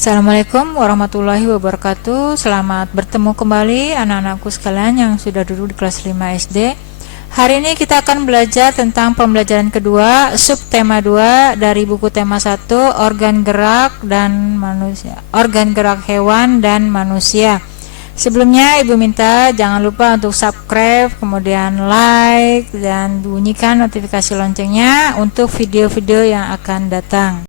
Assalamualaikum warahmatullahi wabarakatuh. Selamat bertemu kembali anak-anakku sekalian yang sudah duduk di kelas 5 SD. Hari ini kita akan belajar tentang pembelajaran kedua, subtema 2 dari buku tema 1, organ gerak dan manusia, organ gerak hewan dan manusia. Sebelumnya Ibu minta jangan lupa untuk subscribe, kemudian like dan bunyikan notifikasi loncengnya untuk video-video yang akan datang.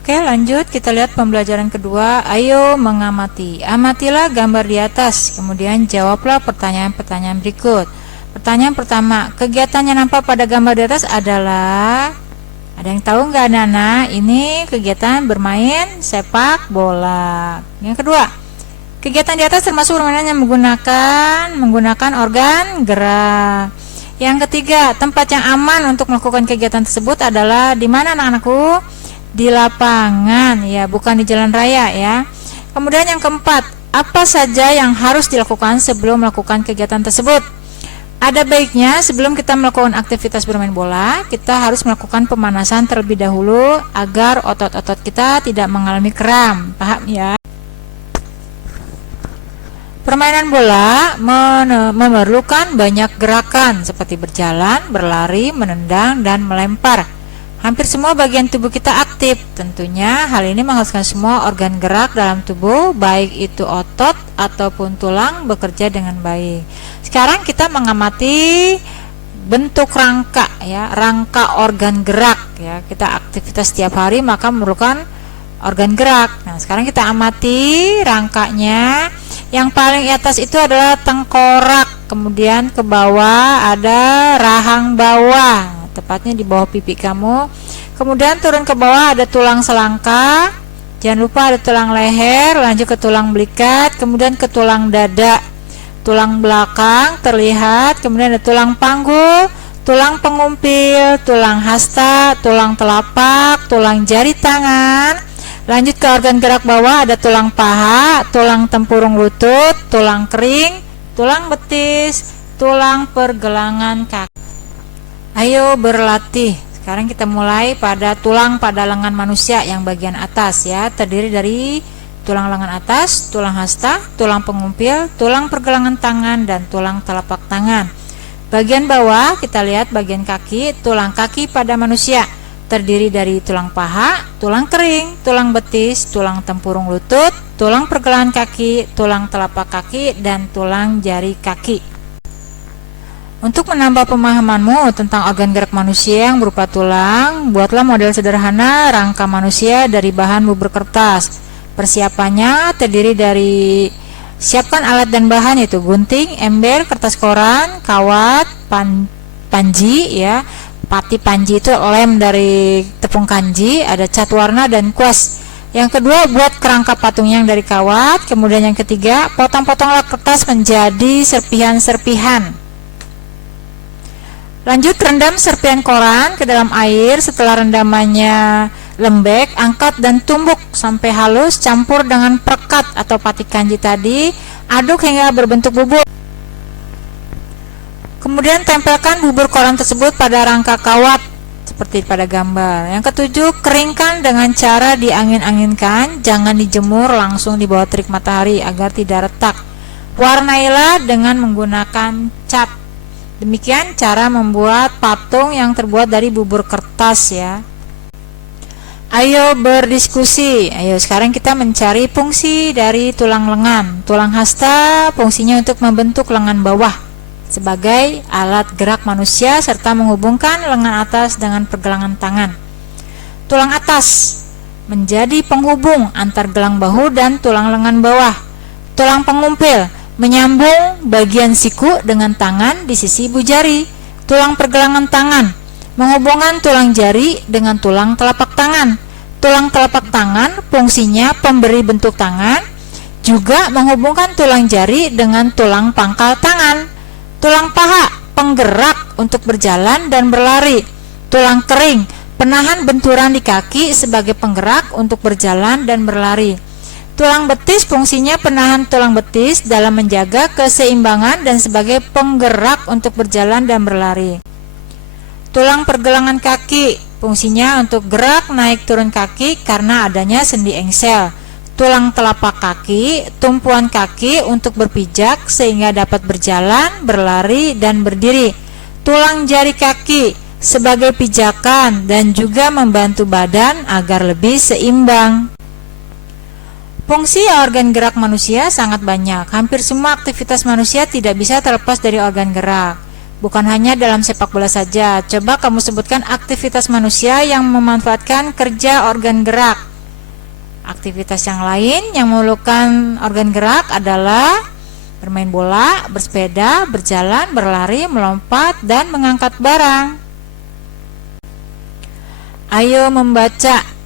Oke, lanjut kita lihat pembelajaran kedua. Ayo mengamati. Amatilah gambar di atas, kemudian jawablah pertanyaan-pertanyaan berikut. Pertanyaan pertama, kegiatan yang nampak pada gambar di atas adalah, ada yang tahu nggak anak-anak? Ini kegiatan bermain sepak bola. Yang kedua, kegiatan di atas termasuk permainan yang menggunakan organ gerak. Yang ketiga, tempat yang aman untuk melakukan kegiatan tersebut adalah di mana anak-anakku? Di lapangan, ya, bukan di jalan raya, ya. Kemudian yang keempat, apa saja yang harus dilakukan sebelum melakukan kegiatan tersebut? Ada baiknya sebelum kita melakukan aktivitas bermain bola, kita harus melakukan pemanasan terlebih dahulu agar otot-otot kita tidak mengalami kram. Paham, ya? Permainan bola memerlukan banyak gerakan seperti berjalan, berlari, menendang, dan melempar. Hampir semua bagian tubuh kita aktif. Tentunya hal ini mengharuskan semua organ gerak dalam tubuh, baik itu otot ataupun tulang, bekerja dengan baik. Sekarang kita mengamati bentuk rangka, ya, rangka organ gerak, ya. Kita aktivitas setiap hari maka memerlukan organ gerak. Nah, sekarang kita amati rangkanya. Yang paling atas itu adalah tengkorak, kemudian ke bawah ada rahang bawah, tepatnya di bawah pipi kamu. Kemudian turun ke bawah ada tulang selangka, jangan lupa ada tulang leher, lanjut ke tulang belikat, kemudian ke tulang dada, tulang belakang terlihat, kemudian ada tulang panggul, tulang pengumpil, tulang hasta, tulang telapak, tulang jari tangan. Lanjut ke organ gerak bawah ada tulang paha, tulang tempurung lutut, tulang kering, tulang betis, tulang pergelangan kaki. Ayo berlatih. Sekarang kita mulai pada tulang pada lengan manusia yang bagian atas, ya. Terdiri dari tulang lengan atas, tulang hasta, tulang pengumpil, tulang pergelangan tangan, dan tulang telapak tangan. Bagian bawah kita lihat bagian kaki, tulang kaki pada manusia. Terdiri dari tulang paha, tulang kering, tulang betis, tulang tempurung lutut, tulang pergelangan kaki, tulang telapak kaki, dan tulang jari kaki. Untuk menambah pemahamanmu tentang organ gerak manusia yang berupa tulang, buatlah model sederhana rangka manusia dari bahan bubur kertas. Persiapannya terdiri dari siapkan alat dan bahan, yaitu gunting, ember, kertas koran, kawat, panji, ya. Pati panji itu lem dari tepung kanji, ada cat warna dan kuas. Yang kedua, buat kerangka patung yang dari kawat. Kemudian yang ketiga, potong-potonglah kertas menjadi serpihan-serpihan. Lanjut, rendam serpihan koran ke dalam air. Setelah rendamannya lembek, angkat dan tumbuk sampai halus, campur dengan perekat atau pati kanji tadi, aduk hingga berbentuk bubur. Kemudian tempelkan bubur koran tersebut pada rangka kawat seperti pada gambar. Yang ketujuh, keringkan dengan cara diangin-anginkan, jangan dijemur langsung di bawah terik matahari agar tidak retak. Warnailah dengan menggunakan cat. Demikian cara membuat patung yang terbuat dari bubur kertas, ya. Ayo berdiskusi. Ayo sekarang kita mencari fungsi dari tulang lengan. Tulang hasta fungsinya untuk membentuk lengan bawah sebagai alat gerak manusia serta menghubungkan lengan atas dengan pergelangan tangan. Tulang atas menjadi penghubung antar gelang bahu dan tulang lengan bawah. Tulang pengumpil menyambung bagian siku dengan tangan di sisi ibu jari. Tulang pergelangan tangan menghubungkan tulang jari dengan tulang telapak tangan. Tulang telapak tangan fungsinya pemberi bentuk tangan, juga menghubungkan tulang jari dengan tulang pangkal tangan. Tulang paha penggerak untuk berjalan dan berlari. Tulang kering penahan benturan di kaki sebagai penggerak untuk berjalan dan berlari. Tulang betis fungsinya penahan tulang betis dalam menjaga keseimbangan dan sebagai penggerak untuk berjalan dan berlari. Tulang pergelangan kaki fungsinya untuk gerak naik turun kaki karena adanya sendi engsel. Tulang telapak kaki, tumpuan kaki untuk berpijak sehingga dapat berjalan, berlari, dan berdiri. Tulang jari kaki sebagai pijakan dan juga membantu badan agar lebih seimbang. Fungsi organ gerak manusia sangat banyak. Hampir semua aktivitas manusia tidak bisa terlepas dari organ gerak. Bukan hanya dalam sepak bola saja. Coba kamu sebutkan aktivitas manusia yang memanfaatkan kerja organ gerak. Aktivitas yang lain yang memerlukan organ gerak adalah bermain bola, bersepeda, berjalan, berlari, melompat, dan mengangkat barang. Ayo membaca.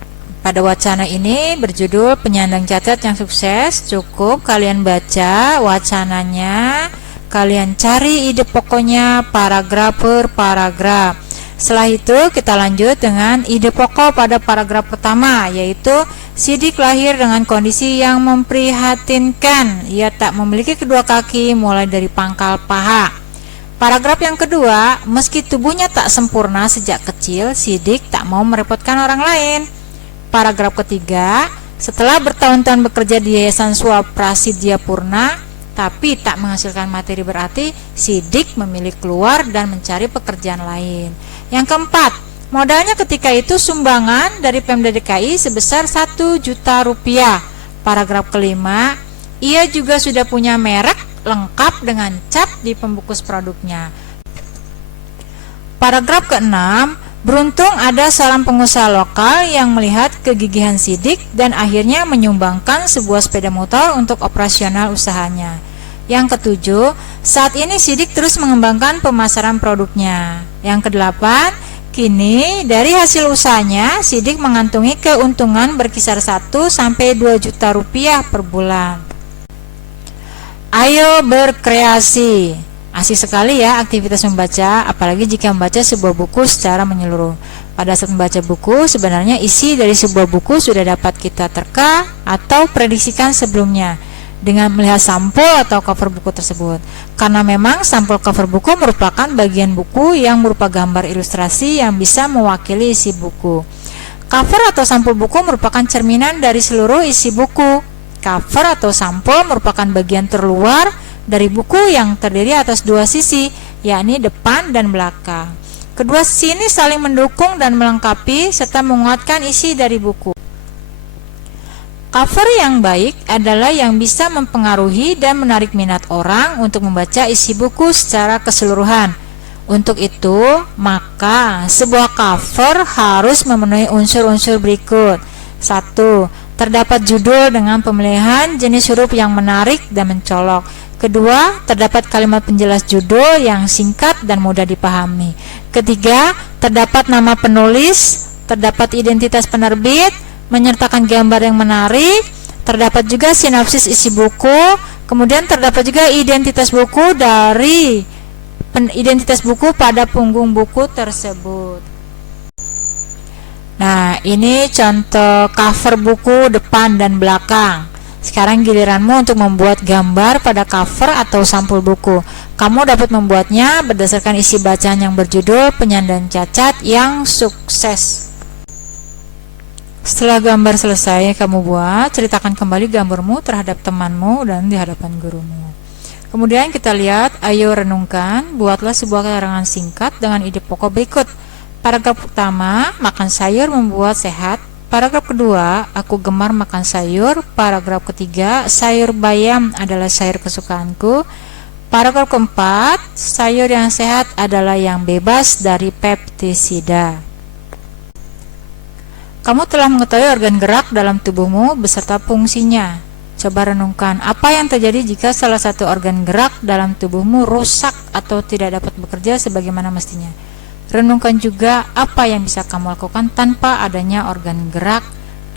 Pada wacana ini berjudul Penyandang Cacat yang Sukses. Cukup kalian baca wacananya, kalian cari ide pokoknya paragraf per paragraf. Setelah itu kita lanjut dengan ide pokok pada paragraf pertama, yaitu Sidik lahir dengan kondisi yang memprihatinkan. Ia tak memiliki kedua kaki mulai dari pangkal paha. Paragraf yang kedua, meski tubuhnya tak sempurna sejak kecil, Sidik tak mau merepotkan orang lain. Paragraf ketiga, setelah bertahun-tahun bekerja di Yayasan Swaprasidya Purna, tapi tak menghasilkan materi berarti, Sidik memilih keluar dan mencari pekerjaan lain. Yang keempat, modalnya ketika itu sumbangan dari Pemda DKI sebesar 1 juta rupiah. Paragraf kelima, ia juga sudah punya merek lengkap dengan cap di pembungkus produknya. Paragraf keenam, beruntung ada seorang pengusaha lokal yang melihat kegigihan Sidik dan akhirnya menyumbangkan sebuah sepeda motor untuk operasional usahanya. Yang ketujuh, saat ini Sidik terus mengembangkan pemasaran produknya. Yang kedelapan, kini dari hasil usahanya Sidik mengantungi keuntungan berkisar 1-2 juta rupiah per bulan. Ayo berkreasi. Asik sekali ya aktivitas membaca, apalagi jika membaca sebuah buku secara menyeluruh. Pada saat membaca buku, sebenarnya isi dari sebuah buku sudah dapat kita terka atau prediksikan sebelumnya dengan melihat sampul atau cover buku tersebut. Karena memang sampul cover buku merupakan bagian buku yang berupa gambar ilustrasi yang bisa mewakili isi buku. Cover atau sampul buku merupakan cerminan dari seluruh isi buku. Cover atau sampul merupakan bagian terluar dari buku yang terdiri atas dua sisi, yakni depan dan belakang. Kedua sisi ini saling mendukung dan melengkapi serta menguatkan isi dari buku. Cover yang baik adalah yang bisa mempengaruhi dan menarik minat orang untuk membaca isi buku secara keseluruhan. Untuk itu, maka sebuah cover harus memenuhi unsur-unsur berikut. 1. Terdapat judul dengan pemilihan jenis huruf yang menarik dan mencolok. Kedua, terdapat kalimat penjelas judul yang singkat dan mudah dipahami. Ketiga, terdapat nama penulis, terdapat identitas penerbit, menyertakan gambar yang menarik, terdapat juga sinopsis isi buku, kemudian terdapat juga identitas buku dari identitas buku pada punggung buku tersebut. Nah, ini contoh cover buku depan dan belakang. Sekarang giliranmu untuk membuat gambar pada cover atau sampul buku. Kamu dapat membuatnya berdasarkan isi bacaan yang berjudul Penyandang Cacat yang Sukses. Setelah gambar selesai kamu buat, ceritakan kembali gambarmu terhadap temanmu dan di hadapan gurumu. Kemudian kita lihat, ayo renungkan, buatlah sebuah keterangan singkat dengan ide pokok berikut. Paragraf pertama, makan sayur membuat sehat. Paragraf kedua, aku gemar makan sayur. Paragraf ketiga, sayur bayam adalah sayur kesukaanku. Paragraf keempat, sayur yang sehat adalah yang bebas dari pestisida. Kamu telah mengetahui organ gerak dalam tubuhmu beserta fungsinya. Coba renungkan, apa yang terjadi jika salah satu organ gerak dalam tubuhmu rusak atau tidak dapat bekerja sebagaimana mestinya. Renungkan juga apa yang bisa kamu lakukan tanpa adanya organ gerak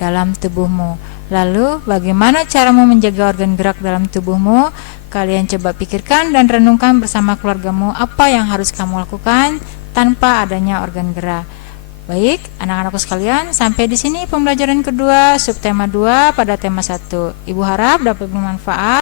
dalam tubuhmu. Lalu, bagaimana caramu menjaga organ gerak dalam tubuhmu? Kalian coba pikirkan dan renungkan bersama keluargamu apa yang harus kamu lakukan tanpa adanya organ gerak. Baik, anak-anakku sekalian, sampai di sini pembelajaran kedua subtema 2 pada tema 1. Ibu harap dapat bermanfaat.